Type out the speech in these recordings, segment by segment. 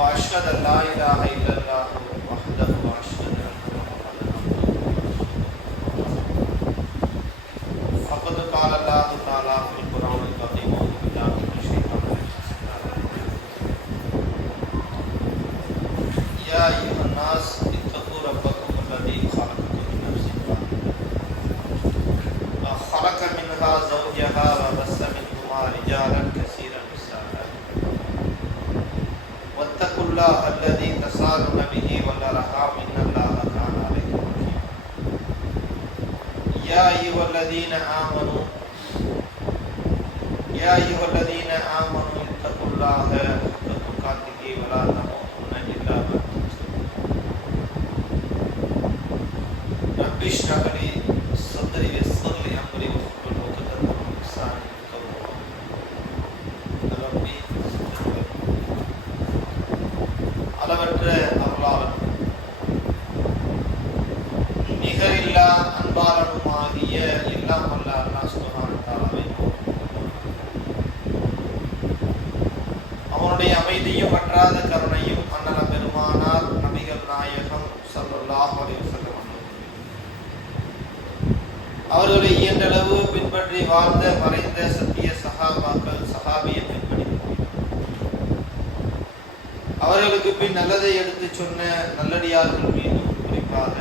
وأشهد أن لا إله إلا الله وحده وأشهد أن محمدا عبده فقد قال الله تعالى في القرآن الكريم أعوذ بالله من الشيطان الرجيم يا أيها الناس اتقوا ربكم الذي خلقكم من نفس واحدة وخلق منها زوجها وبث منهما رجالا كثيرا واتقوا الله الذي تساءلون به والأرحام إن الله كان عليكم رقيبا يا أيها الذين آمنوا اتقوا الله حق تقاته ولا تموتن إلا وأنتم مسلمون رب اشرح لي صدري ويسر لي أمري واحلل عقدة من لساني يفقهوا قولي அளவற்ற அருளாளன் நிகரில்லா அன்பாளனுமாகிய எல்லாம் வல்ல அல்லாஹ் சுப்ஹானஹு வ தஆலாவை அவனுடைய அமைதியும் வற்றாத கருணையும் அண்ணல பெருமானார் நபிகள் நாயகம் ஸல்லல்லாஹு அலைஹி வஸல்லம் அவர்களை இயன்றளவு பின்பற்றி வாழ்ந்த மறைந்த சத்திய சஹாபாக்கள் சஹாபியை பின்பற்றி அவர்களுக்கு பின் நல்லதை எடுத்து சொன்ன நல்லடியார்கள் மீதும் குறிப்பாக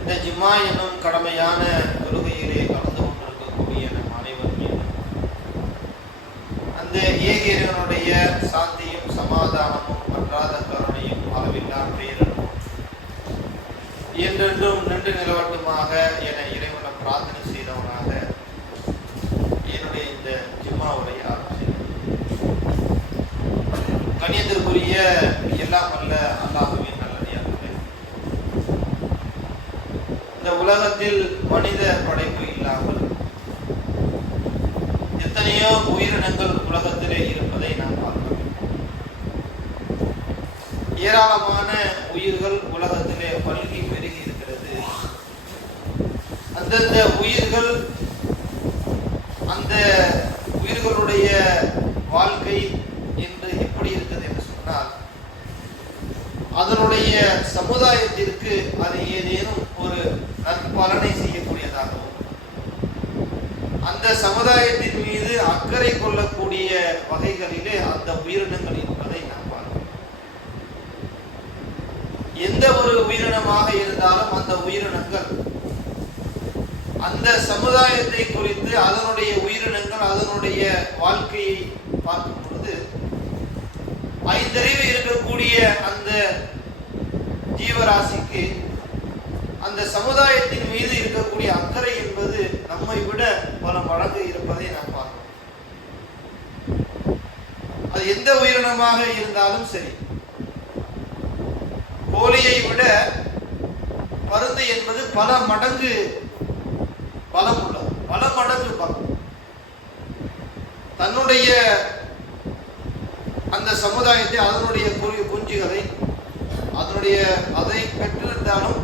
இந்த ஜும்மா என்னும் கடமையான தொழுகையிலே கலந்து கொண்டிருக்கக்கூடிய நம் அனைவர் மீதும் அந்த ஏகியனுடைய சாந்தியும் சமாதானமும் வற்றாத கருணையும் அளவில்லா பேரனும் என்றென்றும் நின்று நிலவட்டுமாக என இறைவனை பிரார்த்தனை செய்தவனாக என்னுடைய இந்த ஜும்மாவுடைய கண்ணியத்திற்குரிய எல்லாம் வல்ல அல்லாஹ்வின் நல்லடியார்களே, இந்த உலகத்தில் மனித படைப்பு இல்லாமல் எத்தனையோ உயிரினங்கள் உலகத்திலே இருப்பதை நாம் பார்க்கிறோம். ஏராளமான உயிர்கள் உலகத்திலே பல்கி பெருகி இருக்கிறது. அந்தந்த உயிர்கள் அந்த உயிர்களுடைய வாழ்க்கை என்று எப்படி இருக்குது என்று சொன்னால், அதனுடைய சமுதாயத்திற்கு அது ஏதேனும் ஒரு நற்பலனை செய்யக்கூடியதாகவும் அந்த சமுதாயத்தின் மீது அக்கறை கொள்ளக்கூடிய வகைகளிலே அந்த உயிரினங்கள் இருப்பதை நாம் பார்க்கிறோம். எந்த ஒரு உயிரினமாக இருந்தாலும் அந்த உயிரினங்கள் அந்த சமுதாயத்தை குறித்து அதனுடைய உயிரினங்கள் அதனுடைய வாழ்க்கையை பார்க்கும் பொழுது ஐந்தறிவு இருக்கக்கூடிய அந்த ஜீவராசிக்கு அந்த சமுதாயத்தின் மீது இருக்கக்கூடிய அக்கறை என்பது நம்மை விட பல மடங்கு இருப்பதை நாம் பார்க்கிறோம். அது எந்த உயிரினமாக இருந்தாலும் சரி, கோழியை விட பருந்து என்பது பல மடங்கு பலம் உள்ளது, பல மடங்கு பலம். தன்னுடைய அந்த சமுதாயத்தை அதனுடைய குஞ்சுகளை அதை பெற்றிருந்தாலும்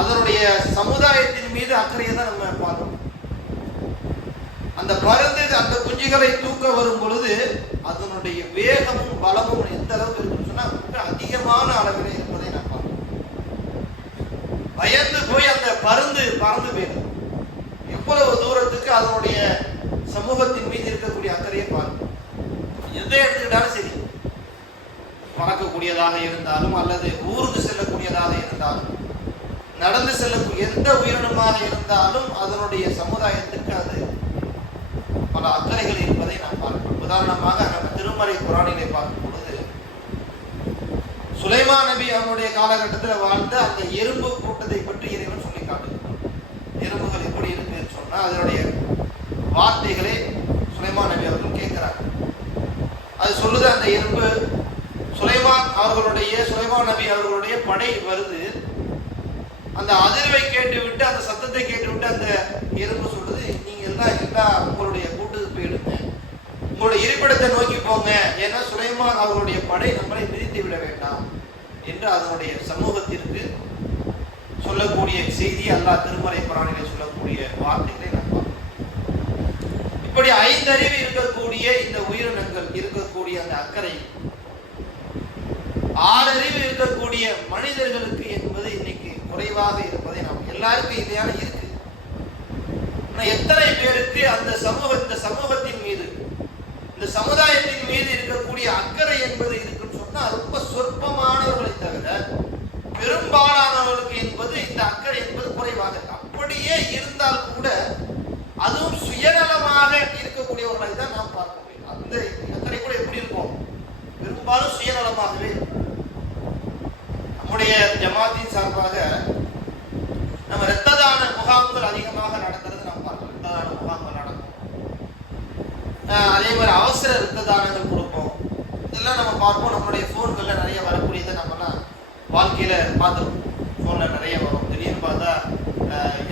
அதனுடைய சமுதாயத்தின் மீது அக்கறையை தான் நம்ம பார்க்கணும். அந்த பருந்து அந்த குஞ்சுகளை தூக்க வரும் பொழுது அதனுடைய வேகமும் பலமும் எந்த அளவுக்கு இருக்குன்னு சொன்னா அதிகமான அளவில் இருப்பதை நான் பார்க்கணும். பயந்து போய் அந்த பருந்து பறந்து போயிடும். எவ்வளவு தூரத்துக்கு அதனுடைய சமூகத்தின் மீது இருக்கக்கூடிய அக்கறையை பார்க்கணும். எந்த எடுத்துக்கிட்டாலும் சரி, பறக்கக்கூடியதாக இருந்தாலும் அல்லது ஊருக்கு செல்லக்கூடியதாக இருந்தாலும் நடந்து செல்லக்கூடிய எந்த உயிரினமாக இருந்தாலும் அதனுடைய சமுதாயத்துக்கு அது பல அக்கறைகள் இருப்பதை நாம் பார்க்கிறோம். உதாரணமாக நம்ம திருமறை குர்ஆனிலே பார்க்கும் பொழுது சுலைமான் நபி அவனுடைய காலகட்டத்தில் வாழ்ந்த அந்த எறும்பு கூட்டத்தை பற்றி இறைவன் சொல்லி காட்டுகிறான். எறும்புகள் எப்படி இருக்குன்னு சொன்னா அதனுடைய வார்த்தைகளை சுலைமான் நபி அவர்கள் கேட்கிறார். அது சொல்லுது, அந்த எறும்பு சுலைமான் நபி அவர்களுடைய படை வருது, அந்த அதிர்வை கேட்டுவிட்டு, அந்த சத்தத்தை கேட்டுவிட்டு அந்த எறும்பு சொல்லுது, நீங்க எல்லாம் உங்களுடைய கூட்டுக்கு போயிடுங்க, உங்களுடைய இருப்பிடத்தை நோக்கி போங்க, ஏன்னா சுலைமான் அவருடைய படை நம்மளை மிதித்து விட வேண்டாம் என்று அதனுடைய சமூகத்திற்கு சொல்லக்கூடிய செய்தி அல்லாஹ் திருமறை குர்ஆனிலே சொல்லக்கூடிய வார்த்தைகளை நாம் பார்க்கிறோம். இப்படி 5 அறிவு இருக்கக்கூடிய இந்த உயிரினங்கள் இருக்கக்கூடிய அந்த அக்கறை 6 அறிவு இருக்கக்கூடிய மனிதர்களுக்கு என்பது இன்னைக்கு குறைவாக இருப்பதை நாம் எல்லாருக்கும் இல்லையான இருக்கு. எத்தனை பேருக்கு அந்த சமூகத்தின் மீது, இந்த சமுதாயத்தின் மீது இருக்கக்கூடிய அக்கறை என்பது இருக்குன்னு சொன்னா ரொம்ப சொற்பமானவர்களை தவிர பெரும்பாலானவர்களுக்கு என்பது இந்த அக்கறை என்பது குறைவாக இருக்கு. அப்படியே இருந்தால் கூட அதுவும் சுயநலமாக இருக்கக்கூடியவர்களை தான் நாம் பார்க்க முடியும். அந்த அக்கறை கூட எப்படி இருக்கும்? பெரும்பாலும் சுயநலமாகவே. நம்முடைய ஜமாத்தின் சார்பாக நம்ம இரத்த தான முகாம்கள் அதிகமாக நடக்கிறது நாம் பார்க்கிறோம். இரத்த தான முகாம்கள் நடக்கும். அதே மாதிரி அவசர இரத்த தானங்கள் கொடுப்போம். இதெல்லாம் நம்ம பார்ப்போம். நம்மளுடைய போன்கள்ல நிறைய வரக்கூடியதை நம்மலாம் வாழ்க்கையில பார்த்துருக்கோம். போன்ல நிறைய வரும். திடீர்னு பார்த்தா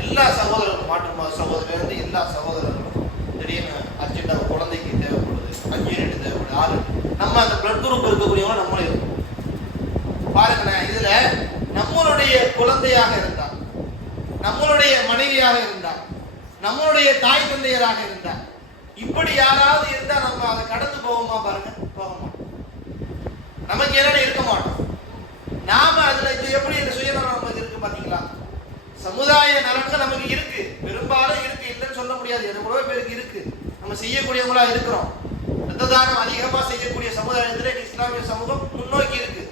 எல்லா சகோதரர்களும், மாற்று சகோதரர் எல்லா சகோதரர்களும் திடீர்னு அர்ஜென்டாக குழந்தைக்கு தேவைப்படுது, 5 யூனிட் தேவைப்படுது, 6. நம்ம அந்த பிளட் குரூப் இருக்கக்கூடியவங்க நம்மளும் இருக்கும். பாருங்களேன், இதுல நம்மளுடைய குழந்தையாக இருந்தா, நம்மளுடைய மனைவியாக இருந்தா, நம்மளுடைய தாய் தந்தையராக இருந்தா, இப்படி யாராவது இருந்தா நம்ம அதை கடந்து போவோமா? பாருங்க, போக மாட்டோம். நமக்கு என்ன இருக்க மாட்டோம். நாம அதுல எப்படி இந்த சுயநலம் நமக்கு இருக்கு பாத்தீங்களா? சமுதாய நலன்கள் நமக்கு இருக்கு, பெரும்பாலும் இருக்கு, இல்லைன்னு சொல்ல முடியாது. எவ்வளவு பேருக்கு இருக்கு. நம்ம செய்யக்கூடியவங்களா இருக்கிறோம். இரத்த தானம் அதிகமா செய்யக்கூடிய சமுதாயத்துல இஸ்லாமிய சமூகம் முன்னோக்கி இருக்கு.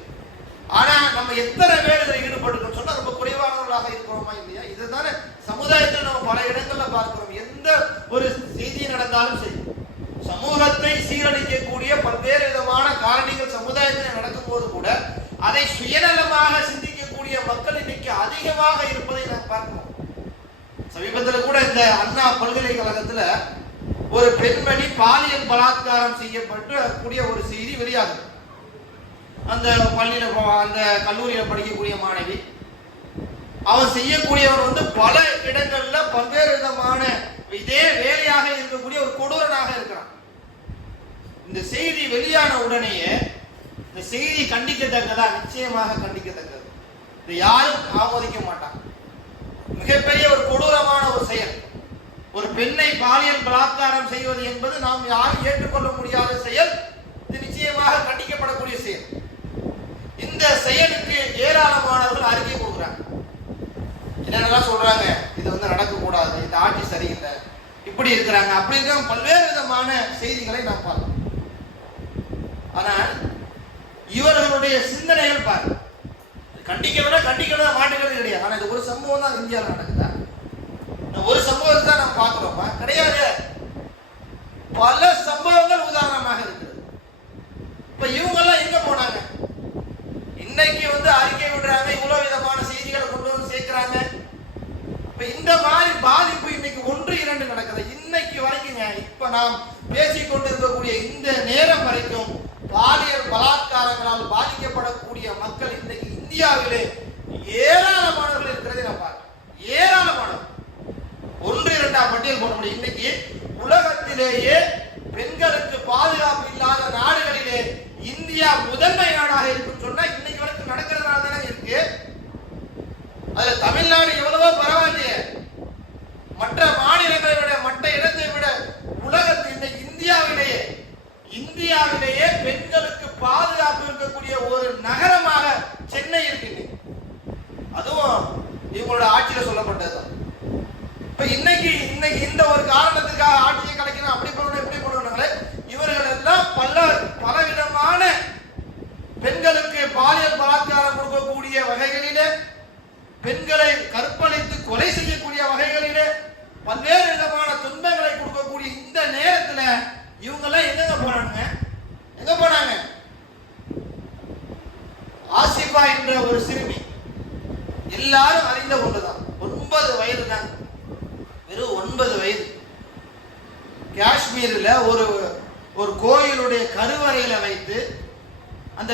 ஆனா நம்ம எத்தனை பேர் இதில் ஈடுபடுறோம் சொன்னா ரொம்ப குறைவானவர்களாக இருக்கிறோமா இல்லையா? இதுதானே சமுதாயத்தில் நம்ம பல இடங்கள்ல பார்க்கிறோம். எந்த ஒரு செய்தி நடந்தாலும் சரி, சமூகத்தை சீரழிக்கக்கூடிய பல்வேறு விதமான காரணிகள் சமுதாயத்தில் நடக்கும் போது கூட அதை சுயநலமாக சிந்திக்கக்கூடிய மக்கள் இன்னைக்கு அதிகமாக இருப்பதை நாம் பார்க்கிறோம். சமீபத்தில் கூட இந்த அண்ணா பல்கலைக்கழகத்துல ஒரு பெண்மணி பாலியல் பலாத்காரம் செய்யப்பட்டு கூடிய ஒரு செய்தி வெளியாகுது. அந்த பள்ளியில, அந்த கல்லூரியில படிக்கக்கூடிய மாணவி, அவன் செய்யக்கூடியவன் பல இடங்கள்ல பல்வேறு விதமான இதே வேலையாக இருக்கக்கூடிய ஒரு கொடூரனாக இருக்கிறான். இந்த செய்தி வெளியான உடனேயே இந்த செய்தி கண்டிக்கத்தக்கதா? நிச்சயமாக கண்டிக்கத்தக்கது. இது யாரும் ஆமோதிக்க மாட்டாங்க. மிகப்பெரிய ஒரு கொடூரமான ஒரு செயல். ஒரு பெண்ணை பாலியல் பலாத்காரம் செய்வது என்பது நாம் யாரும் ஏற்றுக்கொள்ள முடியாத செயல். இது நிச்சயமாக கண்டிக்கப்படக்கூடிய செயல். இந்த செயலுக்கு ஏராளமானவர்கள் அறிக்கை கொடுக்குறாங்க. என்னென்னலாம் சொல்றாங்க? இது நடக்கக்கூடாது, இந்த ஆட்சி சரியில்லை, இப்படி இருக்கிறாங்க, அப்படி இருக்க பல்வேறு விதமான செய்திகளை நாம் பார்க்கிறோம். ஆனால் இவர்களுடைய சிந்தனைகள் பாருங்க, கண்டிக்கணும் மாட்டுகிறது கிடையாது. ஆனா இது ஒரு சம்பவம் தான் இந்தியாவில் நடக்குதா? ஒரு சம்பவத்தை தான் நாம் பார்க்கிறோமா? கிடையாது. பல சம்பவங்கள் உதாரணமாக இருக்குது. இப்ப இவங்க எல்லாம் எங்க போனாங்க? இன்னைக்கு அறிக்கை விடுறாங்க, இவ்வளவு விதமான செய்திகளை கொண்டு வந்து சேர்க்கிறாங்க. இப்ப இந்த மாதிரி பாதிப்பு இன்னைக்கு 1-2 நடக்குது. இன்னைக்கு வரைக்குங்க, இப்ப நாம் பேசிக் கொண்டிருக்கக்கூடிய இந்த நேரம் வரைக்கும் பாலியல் பலாத்காரங்களால் பாதிக்கப்படக்கூடிய மக்கள் இன்னைக்கு இந்தியாவிலே ஏராளமானவர்கள் இருக்கிறதை நான் பார்க்கிறேன். ஏராளமானவர்கள். 1-2 பட்டியல் போட முடியும். இன்னைக்கு உலகத்திலேயே பெண்களுக்கு பாதுகாப்பு இல்லாத நாடுகளிலே இந்தியா முதன்மை நாடாக இருக்குன்னு சொன்னா இன்னைக்கு வரைக்கும் நடக்கிறதுனால தானே இருக்கு. அதுல தமிழ்நாடு எவ்வளவோ பரவாயில்லையே, மற்ற மாநிலங்களை விட, மற்ற இடத்தை விட உலகத்தில் இன்னைக்கு இந்தியாவிலேயே பெண்களுக்கு பாதுகாப்பு இருக்கக்கூடிய ஒரு நகரமாக சென்னை இருக்கு. அதுவும் இவங்களோட ஆட்சியில சொல்லப்பட்டதுதான். இப்ப இன்னைக்கு இந்த ஒரு காரணத்துக்காக ஆட்சியை கிடைக்கணும், அப்படி பண்ணணும், இப்படி பண்ணணுங்களே, இவர்கள் எல்லாம் பலவிதமான பெண்களுக்கு பாலியல் பலாத்காரம் கொடுக்கக்கூடிய வகைகளிலே, பெண்களை கற்பழித்து கொலை செய்யக்கூடிய வகைகளிலே, பல்வேறு விதமான துன்பங்களை கொடுக்கக்கூடிய இந்த நேரத்துல இவங்க எல்லாம் எங்க போனாங்க? ஆசிபா என்ற ஒரு சிறுமி, எல்லாரும் அறிந்த ஒன்றுதான், 9 வயது தான், வெறும் 9 வயது. காஷ்மீரில் ஒரு கோயிலுடைய கருவறையில வைத்து அந்த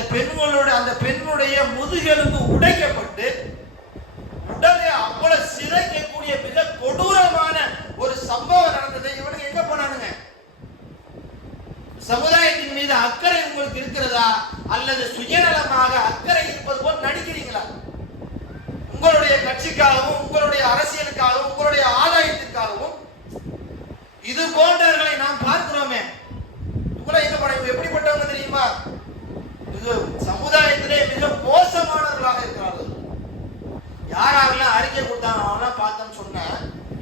பெண்ணுடைய முதுகெலும்பு உடைக்கப்பட்டு உடலை இருக்கிறீர்களா அல்லது சுயநலமாக அக்கறை இருப்பது போல் நடிக்கிறீங்களா? உங்களுடைய கட்சிக்காகவும் உங்களுடைய அரசியலுக்காகவும் உங்களுடைய ஆதாயத்திற்காகவும் இது போன்றவர்களை நாம் பார்க்கிறோமே. இவங்களை எப்படிப்பட்டவங்க தெரியுமா? மிக சமுதாயத்திலே மிக மோசமானவர்களாக இருக்கிறார்கள். யாரெல்லாம் அறிக்கை கொடுத்தாங்க அவெல்லாம் பார்த்தோம்னு சொன்ன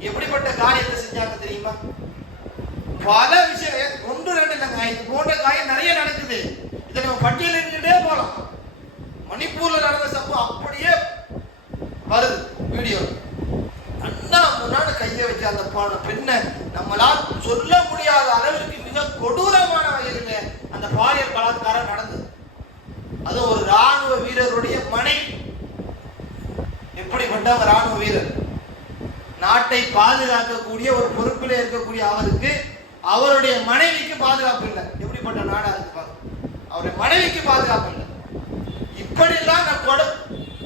எப்படிப்பட்ட காரியத்தை செஞ்சாங்க தெரியுமா? பல விஷயம், ஒன்று ரெண்டு இல்லைங்க, இது போன்ற காரியம் நிறைய நடக்குது. இதை நம்ம பட்டியலிட்டுட்டே போலாம். மணிப்பூர்ல நடந்த சம்பவம் அப்படியே வருது வீடியோ. அண்ணா முன்னாடி கையை வச்சு அந்த பெண்ணை நம்மளால் சொல்ல முடியாத அளவிற்கு மிக கொடூரமான வகையில் அந்த பாலியல் பலாத்காரம் நடந்தது. அது ஒரு ராணுவ வீரருடைய மனைவி. எப்படிப்பட்ட ராணுவ வீரர், நாட்டை பாதுகாக்கக்கூடிய ஒரு பொறுப்பில் இருக்கக்கூடிய அவருக்கு அவருடைய மனைவிக்கு பாதுகாப்பு இல்லை. எப்படிப்பட்ட நாடா இருக்கு பாருங்க. அவருடைய மனைவிக்கு பாதுகாப்பு இல்லை. இப்படிலாம்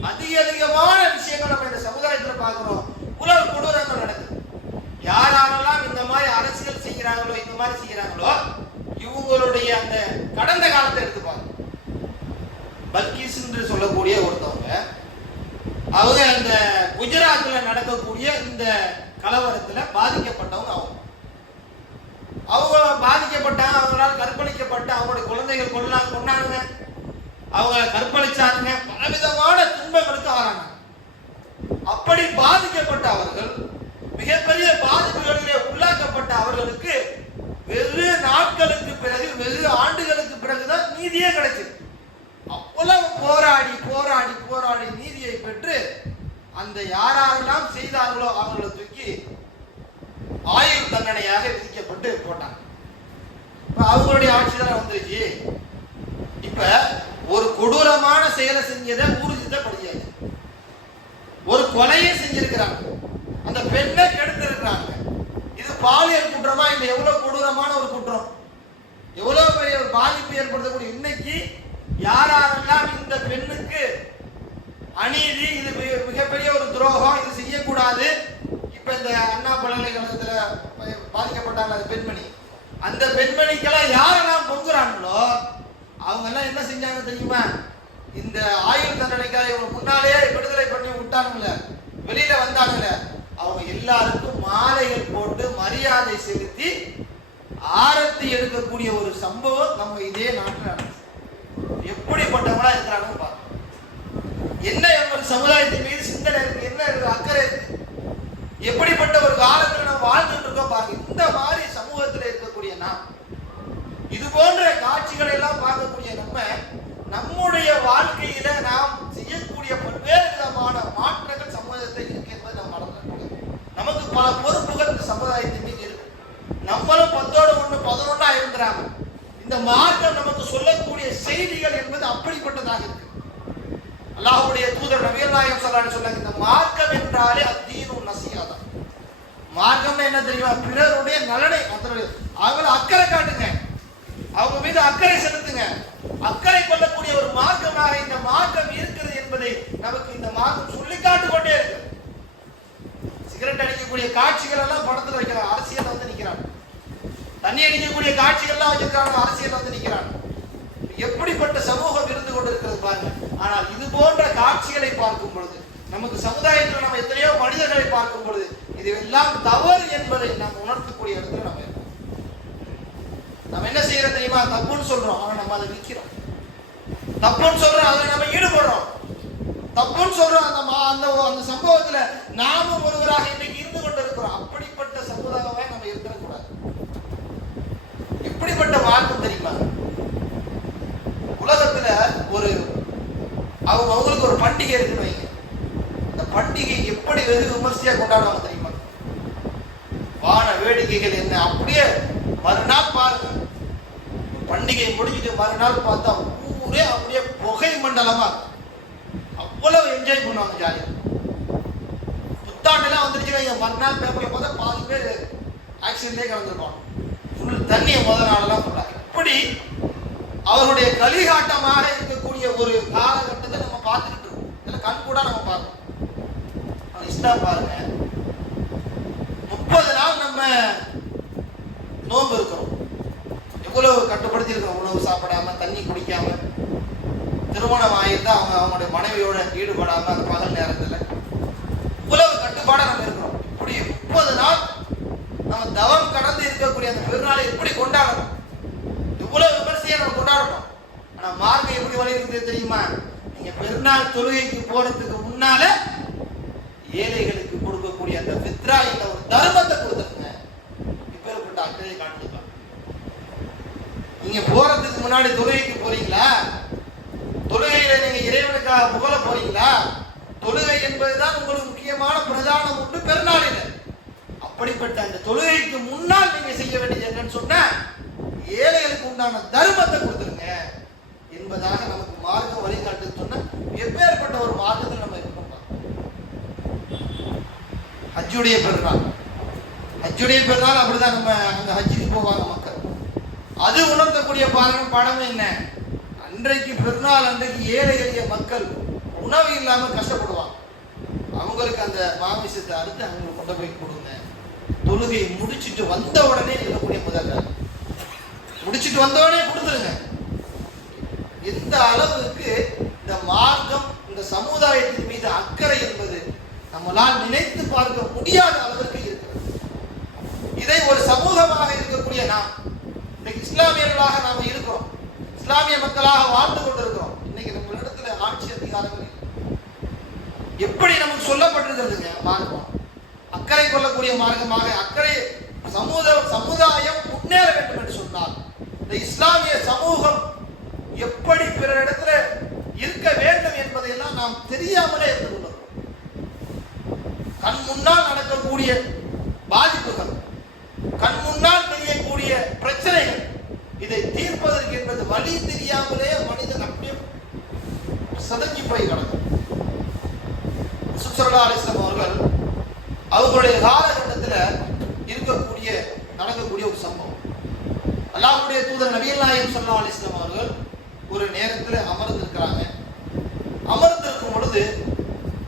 அதிகமான விஷயங்கள் நம்ம இந்த சமுதாயத்தில் பார்க்கிறோம். உலக கொடூரங்கள் நடக்குது. யாரெல்லாம் இந்த மாதிரி அரசியல் செய்கிறாங்களோ இந்த மாதிரி செய்கிறாங்களோ இவங்களுடைய அந்த கடந்த காலத்தை எடுத்துப்பாங்க. பல்கிஸ் என்று சொல்லக்கூடிய ஒருத்தவங்க, அவங்க அந்த குஜராத்ல நடக்கக்கூடிய இந்த கலவரத்துல பாதிக்கப்பட்டவங்க. அவங்க பாதிக்கப்பட்டாங்க. அவங்களால் கற்பழிக்கப்பட்ட அவங்களுடைய குழந்தைகள் கொண்டாங்க, அவங்க கற்பழிச்சாங்க, பலவிதமான துன்பங்களுக்கு ஆளானாங்க. அப்படி பாதிக்கப்பட்ட அவர்கள், மிகப்பெரிய பாதிப்புகளிலே உள்ளாக்கப்பட்ட அவர்களுக்கு வெகு நாட்களுக்கு பிறகு, வெகு ஆண்டுகளுக்கு பிறகுதான் நீதியே கிடைச்சது. அவ்வளவு போராடி போராடி போராடி நீதியை பெற்று அந்த யாரெல்லாம் செய்தார்களோ அவர்களை தூக்கி ஆயுள் தண்டனையாக விதிக்கப்பட்டு போட்டாங்க. அவங்களுடைய ஆட்சி தான் வந்துருச்சு. இப்ப ஒரு கொடூரமான செயலை செஞ்சதை ஊர்ஜிதப்படுத்தியாச்சு. ஒரு கொலையை செஞ்சிருக்கிறாங்க, அந்த பெண்ணை கெடுத்திருக்கிறாங்க. இது பாலியல் குற்றமா? இந்த எவ்வளவு கொடூரமான ஒரு குற்றம், எவ்வளவு பெரிய ஒரு பாதிப்பு ஏற்படுத்தக்கூடிய. இன்னைக்கு யாரெல்லாம் இந்த பெண்ணுக்கு அநீதி, இது மிகப்பெரிய ஒரு துரோகம், இது செய்யக்கூடாது. இப்ப இந்த அண்ணா பல்கலைக்கழகத்துல பாதிக்கப்பட்டாங்க அந்த பெண்மணி, அந்த பெண்மணிக்கெல்லாம் யாரெல்லாம் பொங்குறாங்களோ அவங்க எல்லாம் என்ன செஞ்சாங்க தெரியுமா? இந்த ஆயுள் தண்டனைக்காக இவங்க முன்னாலே விடுதலை பண்ணி விட்டாங்கல்ல, வெளியில வந்தாங்கல்ல, அவங்க எல்லாருக்கும் மாலைகள் போட்டு மரியாதை செலுத்தி ஆரத்தி எடுக்கக்கூடிய ஒரு சம்பவம் நம்ம இதே நாட்டில் நடந்துச்சு. எப்படிப்பட்டவங்களா இருக்கிறாங்க பாருங்க. என்ன எங்கள் சமுதாயத்தின் மீது சிந்தனை இருக்கு, என்ன அக்கறை இருக்கு, எப்படிப்பட்ட ஒரு காலத்துல நம்ம வாழ்ந்துட்டு இருக்கோம் பாருங்க. இந்த மாதிரி சமூகத்தில் இருக்கக்கூடிய நாம் இது போன்ற காட்சிகளை எல்லாம் பார்க்கக்கூடிய நம்முடைய வாழ்க்கையில நாம் செய்யக்கூடிய பல்வேறு விதமான மாற்றங்கள் சமூகத்தில் இருக்கு என்பதை நம்ம மறந்துடக்கூடாது. நமக்கு பல பொறுப்புகள் இந்த சமுதாயத்தின் மீது இருக்கு. நம்மளும் 10 1 11 இருக்கிறாங்க. இந்த மார்க்கம் நமக்கு சொல்லக்கூடிய செய்திகள் என்பது அப்படிப்பட்டதாக இருக்கு. அல்லாஹ்வுடைய தூதர் நபிகள் நாயகம் ஸல்லல்லாஹு அலைஹி வஸல்லம் இந்த மார்க்கம் என்றாலே அத்தீனு நஸீஹா. மார்க்கம் என்ன தெரியுமா? பிறருடைய நலனை, அவங்கள அக்கறை காட்டுங்க, அவங்க மீது அக்கறை செலுத்துங்க. அக்கறை கொள்ளக்கூடிய ஒரு மார்க்கமாக இந்த மார்க்கம் இருக்கிறது என்பதை நமக்கு இந்த மார்க்கம் சொல்லி காட்டு கொண்டே இருக்கு. சிகரெட் அடிக்கக்கூடிய காட்சிகள் எல்லாம் படத்துல வைக்கிறாங்க, அரசியல் வந்து நிக்கிறாங்க. தண்ணி அடிக்கக்கூடிய காட்சிகள் எல்லாம் வச்சிருக்காங்க, அரசியல் வந்து நிக்கிறாங்க. எப்படிப்பட்ட சமூகம் இருந்து கொண்டிருக்கிறது பாருங்க. ஆனால் இது போன்ற காட்சிகளை பார்க்கும் பொழுது, நமக்கு சமுதாயத்தில் நம்ம எத்தனையோ மனிதர்களை பார்க்கும் பொழுது இதெல்லாம் தவறு என்பதை நாம் உணர்த்தக்கூடிய இடத்துல நம்ம என்ன செய்யறோம் தெரியுமா? தப்புன்னு சொல்றோம், ஆனா நம்ம அதை விற்கிறோம். தப்புன்னு சொல்றோம், அதை நம்ம ஈடுபடுறோம். தப்புன்னு சொல்றோம், அந்த சம்பவத்துல நாமும் ஒருவராக இன்னைக்கு இருந்து கொண்டிருக்கிறோம். அப்படிப்பட்ட சமுதாயமே நம்ம இருக்கக்கூடாது. இப்படிப்பட்ட மார்க்கம் தெரியுமா? உலகத்துல அவங்களுக்கு ஒரு பண்டிகை இருக்குன்னு வைங்க. இந்த பண்டிகை எப்படி வெகு விமர்சையா கொண்டாடுவாங்க தெரியுமா? வான வேடிக்கைகள் என்ன, அப்படியே மறுநாள் பாருங்க, பண்டிகை முடிஞ்சிட்டு மறுநாள் பார்த்தா ஊரே அப்படியே புகை மண்டலமா அவ்வளவு என்ஜாய் பண்ணுவாங்க, ஜாலியா. புத்தாண்டுலாம் வந்துருச்சு, மறுநாள் பேப்பர்ல பார்த்தா பாதி பேர் ஆக்சிடென்ட்லேயே கலந்துருப்பாங்க. ஃபுல் தண்ணியை முதல் நாளெல்லாம் சொல்றாங்க. இப்படி அவருடைய கலிகாட்டமாக இருக்கக்கூடிய ஒரு காலகட்டத்தை நம்ம பார்த்துக்கிட்டு இருக்கோம். இதில் கண் கூட நம்ம பார்க்கணும். இஸ்லாம் பாருங்க, 30 நாள் நம்ம நோன்பு இருக்கிறோம். எவ்வளவு கட்டுப்படுத்தி இருக்கிறோம். உணவு சாப்பிடாம, தண்ணி குடிக்காம, திருமணம் ஆயிருந்தா அவங்க அவங்களுடைய மனைவியோட ஈடுபடாம அந்த பகல் நேரத்துல இவ்வளவு கட்டுப்பாட நம்ம இருக்கிறோம். இப்படி 30 நாள் நம்ம தவம் கடந்து இருக்கக்கூடிய அந்த பெருநாளை எப்படி கொண்டாடணும், இவ்வளவு விமர்சையை நம்ம கொண்டாடணும். ஆனா மார்க்கம் எப்படி வலியுறுத்து தெரியுமா? நீங்க பெருநாள் தொழுகைக்கு போறதுக்கு முன்னால ஏழைகளுக்கு கொடுக்கக்கூடிய அந்த ஃபித்ரா என்ற ஒரு தர்மத்தை கொடுத்துருங்க. இப்பேற்பட்ட அக்கறை காட்டுக்கலாம். நீங்க போறதுக்கு முன்னாடி தொழுகைக்கு போறீங்களா? தொழுகையில நீங்க இறைவனுக்காக புகழ போறீங்களா? தொழுகை என்பதுதான் உங்களுக்கு முக்கியமான பிரதானம் உண்டு பெருநாளில். அப்படிப்பட்ட அந்த தொழுகைக்கு முன்னால் நீங்க செய்ய வேண்டியது என்னன்னு சொன்னா ஏழைகளுக்கு உண்டான தர்மத்தை கொடுத்துருங்க என்பதாக நமக்கு மார்க்கம் வழிகாட்டு சொன்ன எப்பேற்பட்ட ஒரு மார்க்கத்தில் நம்ம இருக்கோம். ஹஜ்ஜுடைய பெருநாள், ஹஜ்ஜுடைய பெருநாள் அப்படிதான். நம்ம அங்க ஹஜ்ஜுக்கு போவாங்க மக்கள். அது உணர்த்தக்கூடிய பாடம் என்ன? அன்றைக்கு பெருநாள் அன்றைக்கு ஏழை எளிய மக்கள் உணவு இல்லாம கஷ்டப்படுவாங்க. அவங்களுக்கு அந்த மாமிசத்தை அறுத்து அவங்களுக்கு கொண்டு போய் கொடுங்க. தொழுகையை முடிச்சுட்டு வந்த உடனே இருக்கக்கூடிய முதல்ல முடிச்சுட்டு வந்த உடனே கொடுத்துருங்க. எந்த அளவுக்கு இந்த மார்க்கம் இந்த சமுதாயத்தின் மீது அக்கறை என்பது நம்மளால் நினைத்து பார்க்க முடியாத அளவிற்கு இருக்கிறது. இதை ஒரு சமூகமாக இருக்கக்கூடிய நாம் இன்னைக்கு இஸ்லாமியர்களாக நாம் இருக்கிறோம், இஸ்லாமிய மக்களாக வாழ்ந்து கொண்டிருக்கிறோம். இன்னைக்கு நம்ம இடத்துல ஆட்சி அதிகாரங்கள் எப்படி நமக்கு சொல்லப்பட்டிருக்கிறதுங்க? மார்க்கம் அக்கறை கொள்ளக்கூடிய மார்க்கமாக, அக்கறை சமுதாயம் முன்னேற வேண்டும் என்று சொன்னால் இந்த இஸ்லாமிய சமூகம் எப்படி பிறரிடத்துல இருக்க வேண்டும் என்பதையெல்லாம் நாம் தெரியாமலே இருந்து கொண்டிருக்கிறோம். கண் முன்னால் நடக்கக்கூடிய பாதிப்புகள், கண் முன்னால் தெரியக்கூடிய பிரச்சனைகள், இதை தீர்ப்பதற்கு என்பது வழி தெரியாமலே மனிதன் அப்படியே சதஞ்சி போய் கிடக்கும். ஸல்லல்லாஹு அலைஹி வஸல்லம் அவர்கள் அவர்களுடைய காலகட்டத்தில் இருக்கக்கூடிய நடக்கக்கூடிய ஒரு சம்பவம். அல்லாஹ்வுடைய தூதர் நபிகள் நாயகம் ஸல்லல்லாஹு அலைஹி வஸல்லம் அவர்கள் ஒரு நேரத்தில் அமர்ந்திருக்கிறாங்க. அமர்ந்திருக்கும் பொழுது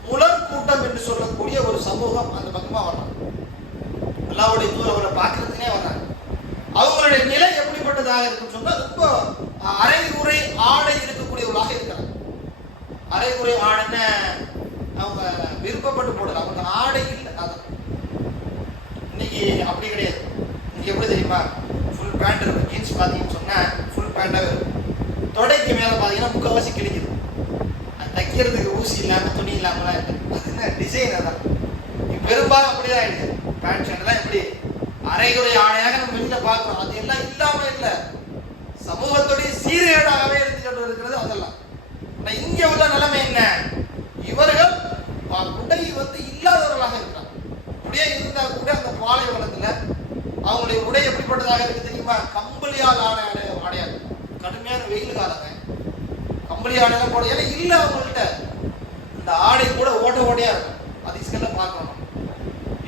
முலர் கூட்டம் என்று சொல்லக்கூடிய ஒரு சமூகம் அந்த பக்கமா வர்றாங்க. அல்லாஹ்வுடைய தூதர் அவரை பார்க்கறதுனே வர்றாங்க. அவங்களுடைய நிலை எப்படிப்பட்டதாக இருக்குன்னு சொன்னா ரொம்ப அரைகுறை ஆடை இருக்கக்கூடியவர்களாக இருக்கிறாங்க. அரைகுறை ஆடைன்னு அவங்க விருப்பப்பட்டு போடல, அவங்க ஆடை இல்லை. அதான் இன்னைக்கு அப்படி கிடையாது. இன்னைக்கு எப்படி தெரியுமா? ஃபுல் பேண்ட் இருக்கும். ஜீன்ஸ் பார்த்தீங்கன்னு சொன்னா ஃபுல் பேண்டாகவே இருக்கும். தொடைக்கு மேலே பார்த்தீங்கன்னா முக்கால்வாசி கிழிக்குது. அது தைக்கிறதுக்கு ஊசி இல்லாமல் துணி இல்லாமலாம் இருக்கு. அது என்ன டிசைன்? அதான் பெரும்பாலும் அப்படிதான் ஆயிடுது. பேண்ட் ஷர்ட்லாம் எப்படி அரைகுறை ஆடையாக நம்ம வெளியில் பார்க்குறோம். அது எல்லாம் இல்லாமல் இல்லை, சமூகத்துடைய சீர்கேடாகவே இருந்து கொண்டு இருக்கிறது அதெல்லாம். ஆனால் இங்கே உள்ள நிலைமை என்ன? இவர்கள் உடை இல்லாதவர்களாக இருக்கிறாங்க. அப்படியே இருந்தால் கூட அந்த பாலைவனத்தில் அவங்களுடைய உடை எப்படிப்பட்டதாக இருக்கு தெரியுமா? கம்பளியால் ஆடையாக, கடுமையான வெயில் காலங்க கம்பளி ஆடையெல்லாம் போட ஏன்னா இல்லை அவங்கள்ட்ட. இந்த ஆடை கூட ஓட்ட ஓட்டையா இருக்கும். அதிசயெல்லாம் பார்க்கணும்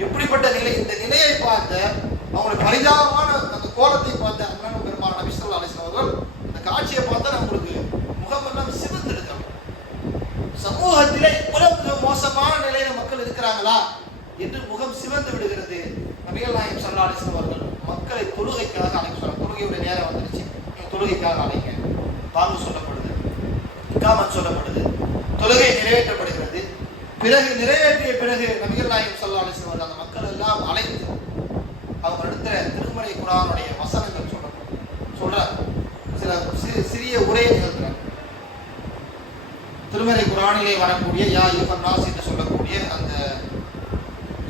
எப்படிப்பட்ட நிலை. இந்த நிலையை பார்த்த அவங்களுடைய பரிதாபமான அந்த கோலத்தை பார்த்த அண்ணன் பெருமாள் நபி ஸல்லல்லாஹு அலைஹி வஸல்லம் அவர்கள் இந்த காட்சியை பார்த்தா நம்மளுக்கு முகமெல்லாம் சிவந்து இருக்காங்க. சமூகத்திலே இவ்வளவு மோசமான நிலையில மக்கள் இருக்கிறாங்களா என்று முகம் சிவந்து விடுகிறது. நபிகள் நாயகம் ஸல்லல்லாஹு அலைஹி வஸல்லம் அவர்கள் மக்களை தொழுகைக்காக அழைக்க சொல்றாங்க. தொழுகையுடைய நேரம் வந்துருச்சு, நீங்க தொழுகைக்காக அழைங்க. பாங்கு சொல்லப்படுது, இகாமத் சொல்லப்படுது, தொழுகை நிறைவேற்றப்படுகிறது. பிறகு நிறைவேற்றிய பிறகு நபிகள் நாயகம் ஸல்லல்லாஹு அலைஹி வஸல்லம் அந்த மக்கள் எல்லாம் அழைத்து அவங்க இடத்துல திருமறை குர்ஆனுடைய வசனங்கள் சொல்றாங்க. சில சிறிய உரையை நிகழ்த்துறாங்க. திருமறை குர்ஆனிலே வரக்கூடிய யா அய்யுஹன் நாஸ் என்று சொல்லக்கூடிய அந்த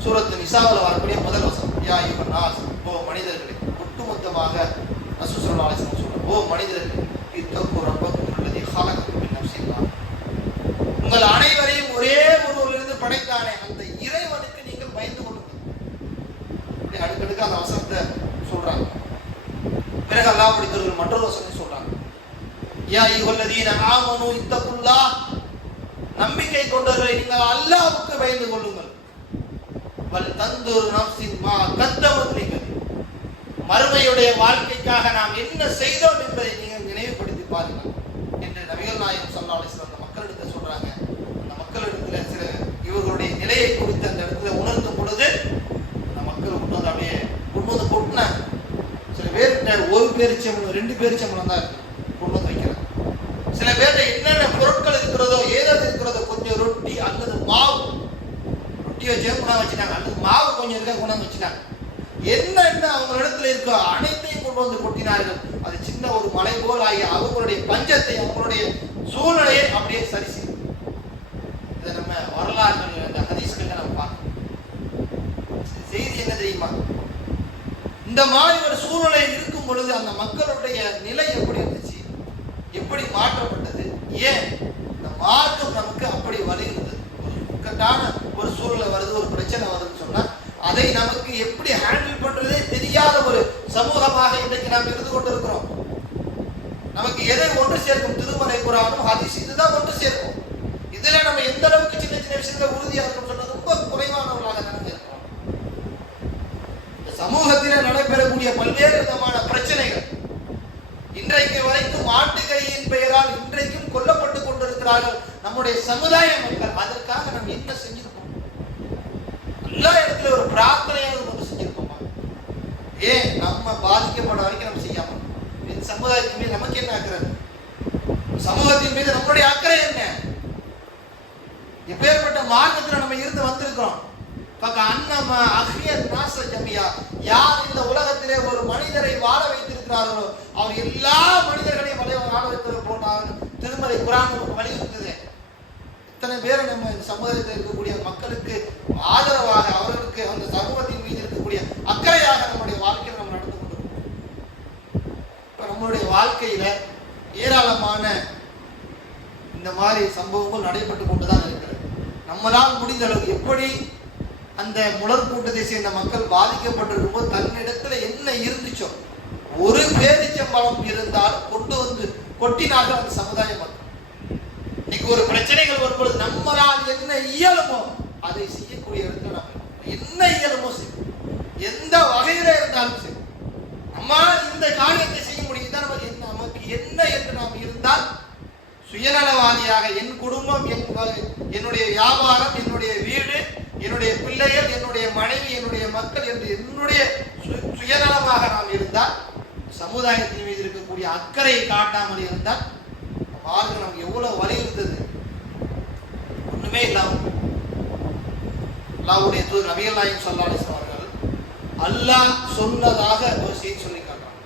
சூரத்து நிசாவில் வரக்கூடிய முதல் வசனம் யா அய்யுஹன் நாஸ், ஓ மனிதர்களே. ஒட்டுமொத்தமாக ரசூல் ஸல்லல்லாஹு அலைஹி வஸல்லம் சொல்றாங்க, ஓ மனிதர்களே, இத்தகு ரப்பக்கும் அல்லதி ஹலகக்கும் மின் நஃப்ஸின் வாஹிதா, உங்கள் அனைவரையும் ஒரே ஒருவரிலிருந்து படைத்தானே அந்த இறைவனுக்கு நீங்கள் பயந்து கொள்ளுங்கள். அடுக்கடுக்கு அந்த வசனத்தை சொல்றாங்க. பிறகு அல்லாஹ் படித்தவர்கள் மற்றொரு வசனத்தை சொல்றாங்க, யா அய்யுஹல்லதீன ஆமனூ இத்தகுல்லாஹ், நம்பிக்கை கொண்டவர்களை நீங்கள் அல்லாஹ்வுக்கு பயந்து கொள்ளுங்கள். வல் தந்துர் நஃப்ஸின் மா கத்தமத் லிகத், மறுமையுடைய வாழ்க்கைக்காக நாம் என்ன செய்தோம் என்பதை நீங்கள் நினைவுபடுத்தி பாருங்கள் என்று நபிகள் நாயகம் ஸல்லல்லாஹு அலைஹி வஸல்லம் அந்த மக்களிடத்தில் சொல்றாங்க. அந்த மக்களிடத்துல சில இவர்களுடைய நிலையை குறித்து அந்த இடத்துல உணர்த்தும் பொழுது அந்த மக்கள் உட்கார்ந்து அப்படியே உண்மது கொட்டின சில பேர்கிட்ட ஒரு பேரிச்சம்பளம் 2 பேரிச்சம்பளம் தான் இருக்கு கொண்டு வந்து வைக்கிறாங்க. சில சில பேர்ல என்னென்ன பொருட்கள் இருக்கிறதோ ஏதாவது இருக்கிறதோ கொஞ்சம் ரொட்டி அல்லது மாவு, ரொட்டியை வச்சு கொண்டாந்து வச்சுட்டாங்க, அல்லது மாவு கொஞ்சம் இருக்க கொண்டாந்து வச்சுட்டாங்க. என்ன அவங்களிடத்துல இருக்கோ அனைத்தையும் கொண்டு வந்து கொட்டினார்கள். அது சின்ன ஒரு மலை போல் ஆகி அவங்களுடைய பஞ்சத்தை, அவங்களுடைய சூழ்நிலையை அப்படியே சரி செய்யும். இதை நம்ம வரலாறுகள், அந்த ஹதீஸ்கள் நம்ம பார்க்கணும். செய்தி என்ன தெரியுமா? இந்த மாதிரி ஒரு சூழ்நிலை இருக்கும் பொழுது அந்த மக்களுடைய நிலை எப்படி இருந்துச்சு, எப்படி மாற்றப்பட்டது, ஏன் இந்த மார்க்கம் நமக்கு அப்படி வருகிறது? ஒரு இக்கட்டான ஒரு சூழ்நிலை வருது, ஒரு பிரச்சனை வருதுன்னு சொன்னா அதை நமக்கு எப்படி ஹேண்டில் பண்றதே தெரியாத ஒரு சமூகமாக இன்றைக்கு நாம் இருந்து கொண்டிருக்கிறோம். நமக்கு எதை ஒன்று சேர்க்கும்? திருமறை குர்ஆனும் ஹதீஸ், இதுதான் ஒன்று சேர்க்கும். இதுல நம்ம எந்த அளவுக்கு சின்ன சின்ன விஷயங்களை உறுதியாக இருக்கும் சொன்னது ரொம்ப குறைவானவர்களாக நடந்திருக்கிறோம். இந்த சமூகத்தில் நடைபெறக்கூடிய பல்வேறு விதமான பிரச்சனைகள் இன்றைக்கு வரைக்கும் ஆட்டுக்கறியின் பெயரால் இன்றைக்கும் கொல்லப்பட்டு கொண்டிருக்கிறார்கள் நம்முடைய சமுதாய மக்கள். அதற்காக நம்ம என்ன செஞ்சிருக்கோம்? எல்லா இடத்துல ஒரு பிரார்த்தனையாவது நம்ம செஞ்சிருக்கோமா? ஏன் நம்ம பாதிக்கப்பட வரைக்கும் நம்ம செய்யாம இந்த சமுதாயத்தின் மீது நமக்கு என்ன அக்கறை? சமூகத்தின் மீது நம்மளுடைய அக்கறை என்ன? எப்பேற்பட்ட மார்க்கத்தில் நம்ம இருந்து வந்திருக்கிறோம். யார் இந்த உலகத்திலே ஒரு மனிதரை வாழ வைத்திருக்கிறார்களோ அவர் எல்லா மனிதர்களையும் வாழ வைத்தது போட்டார். திருமறை குர்ஆன் நமக்கு வலியுறுத்துது. இத்தனை பேரை நம்ம இந்த சமுதாயத்தில் இருக்கக்கூடிய மக்களுக்கு ஆதரவாக, அவர்களுக்கு அந்த சமூகத்தின் மீது இருக்கக்கூடிய அக்கறையாக நம்முடைய வாழ்க்கையில் நம்ம நடந்து கொண்டிருக்கோம். இப்ப நம்மளுடைய வாழ்க்கையில ஏராளமான இந்த மாதிரி சம்பவங்கள் நடைபெற்று கொண்டுதான் இருக்கிறது. நம்மளால் முடிந்த அளவுக்கு எப்படி அந்த முழற் கூட்டத்தை சேர்ந்த மக்கள் பாதிக்கப்பட்டிருக்கும் போது தன்னிடத்துல என்ன இருந்துச்சோ, ஒரு பேரிச்சம்பழம் இருந்தால் கொண்டு வந்து கொட்டினார்கள் அந்த சமுதாய மக்கள். இன்னைக்கு ஒரு பிரச்சனைகள் வரும்பொழுது நம்மளால் என்ன இயலுமோ அதை செய்யக்கூடிய இடத்துல நம்ம என்ன இயலுமோ செய்யும். எந்த வகையில இருந்தாலும் சரி நம்மளால் இந்த காரியத்தை செய்ய முடியும். நமக்கு என்ன என்று நாம் இருந்தால் சுயநலவாதியாக என் குடும்பம், என்னுடைய வியாபாரம், என்னுடைய வீடு, என்னுடைய பிள்ளைகள், என்னுடைய மனைவி, என்னுடைய மக்கள் என்று என்னுடைய சுயநலமாக நாம் இருந்தால், சமுதாயத்தின் மீது இருக்கக்கூடிய அக்கறையை காட்டாமல் இருந்தால் மார்க்கம் நமக்கு எவ்வளவு வலியுறுத்தது. ஒண்ணுமே இல்லாம அல்லாஹ்வுடைய தூதர் நபிகள் நாயகம் ஸல்லல்லாஹு அலைஹி வஸல்லம் அவர்கள் அல்லாஹ் சொன்னதாக ஒரு செய்தி சொல்லி காட்டுறாங்க.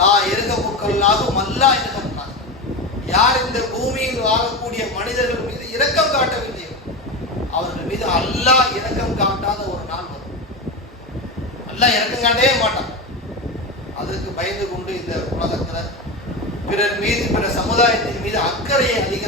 லா இரகமுக்கல்லாஹு மல்லா இரகமுன்னாஸ். யார் இந்த பூமியில் வாழக்கூடிய மனிதர்கள் மீது இரக்கம் காட்டவில்லையோ அவர்கள் மீது அல்லாஹ் இரக்கம் காட்டாத ஒரு நாள் வரும். அல்லாஹ் இரக்கம் காட்டவே மாட்டான். அதற்கு பயந்து கொண்டு இந்த உலகத்துல பிறர் மீது, பிற சமுதாயத்தின் மீது அக்கறையை அதிக